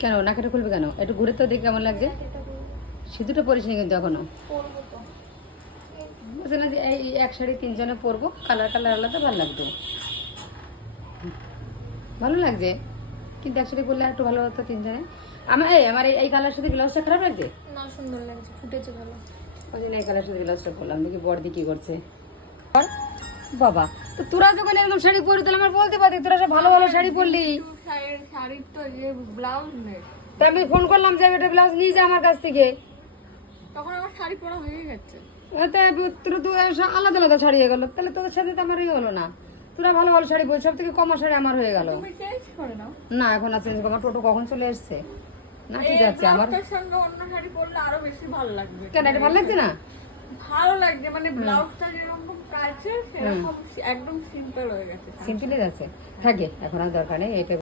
কেন নাকেটা খুলবে কেন? একটু ঘুরে তো দেখি কেমন লাগছে। সিঁদুরটা পরিস নি কিন্তু এখনো। বুঝলে না যে এই এক শাড়ি তিনজনে পরবো, কালার আলাদা, ভালো লাগতো, ভালো লাগছে, কিন্তু এক শাড়ি পরলে একটু ভালো হতো তিনজনে। আমার এই কালার সাথে ব্লাউজটা খারাপ লাগছে না, সুন্দর লাগছে, ফুটেছে ভালো। ওই জন্য এই কালার সাথে ব্লাউজটা পরলাম। দেখি বড়দি কি করছে। বাবা, তো তোরা যখন এরকম শাড়ি পরি তাহলে আমার বলতে পারতি, তোরা সব ভালো ভালো শাড়ি পরলি। শাড়ির তো যে ব্লাউজ নেই, তা আমি ফোন করলাম যে একটা ব্লাউজ নিয়ে যা আমার কাছ থেকে। তখন আমার শাড়ি পরা হয়ে গেছে। তোরা তো আলাদা আলাদা শাড়ি হয়ে গেল, তাহলে তোদের সাথে তো আমার ইয়ে হলো না। তোরা ভালো ভালো শাড়ি পরি, সব থেকে কমা শাড়ি আমার হয়ে গেল। তুমি চেঞ্জ করে নাও না, এখন আর চেঞ্জ করবো। আমার টোটো কখন চলে এসছে না, ঠিক আছে। আমার ব্লাউজটার সঙ্গে অন্য শাড়ি পরলে আরো বেশি ভালো লাগবে। কেন এটা ভালো লাগছে না? ভালো লাগছে, মানে ব্লাউজটা যেরকম কাটছে সেরকম একদম সিম্পল হয়ে গেছে। সিম্পলই আছে, থাকে, এখন আর দরকার নেই এটা।